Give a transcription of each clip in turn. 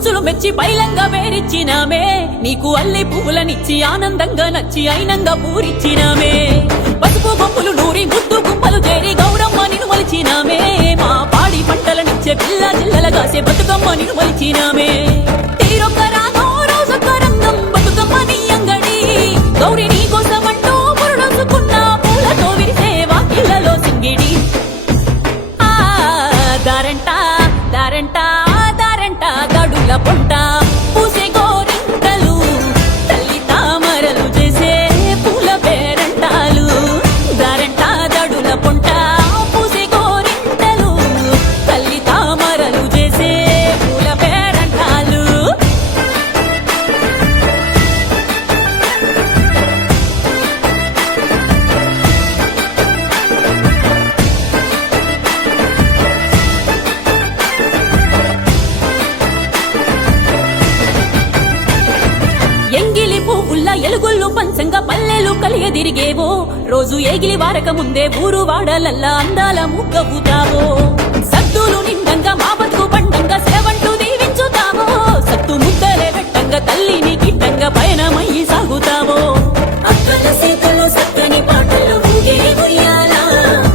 గుంచులు మెచ్చి పైలంగా వేరిచ్చినామే నీకు అల్లి పువ్వులనిచ్చి ఆనందంగా నచ్చి అయినంగా పూరిచ్చినామే పసుపు బొమ్మలు నూరి ముద్దు గుంపలు చేరి గౌరమ్మ నిన్ను మలిచినామే మా పాడి పంటలనిచ్చే పిల్ల జిల్లల కాసే బతుకమ్మ నిన్ను మలిచినామే తీరొక్క రాగో రోజొక్క రంగం బతుకమ్మ నీ అంగడి గౌరి నీ కోసమంటూ మురుడొసుకున్న పూలతో విరిసే వాకిళ్లలో సింగిడి దారంట దారంట దారంట దడుల పొంట పూసే గోరింటలు తల్లి తామరలు చేసే పూల పేరంటాలు దారంట దడుల పొంట పూసే గోరింటలు తల్లి తామరలు చేసే పూల పేరంటాలు ఎంగిలి పువ్వుల్ల ఎలుగుళ్ళు పంచంగా పల్లెలు కలియదిరిగేవో రోజు ఏగిలి వారక ముందే ఊరు వాడలల్లా అందాల ముగ్గవుతావో సద్దులు నిండంగా మా బతుకు పండంగా సెలవంటూ దీవించుతావో సత్తు ముద్దలే పెట్టంగా తల్లిని గిట్టంగా పయనమయ్యి సాగుతావో అక్కల సీతలో సక్కని పాటలు ఊగే ఉయ్యాలా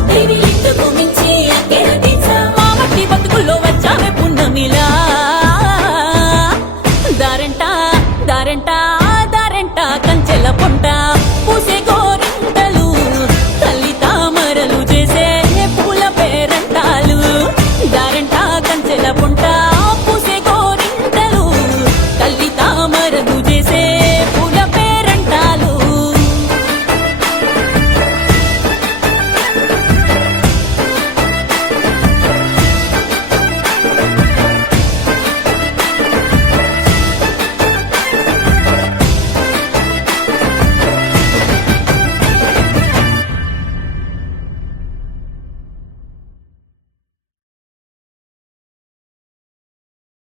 దేవి లిట్టుకు మించి అక్కెర తీసా మా మట్టి బతుకుల్లో వచ్చామే పున్నమిలా దారంట దారంట దారంట కంచెల పొంట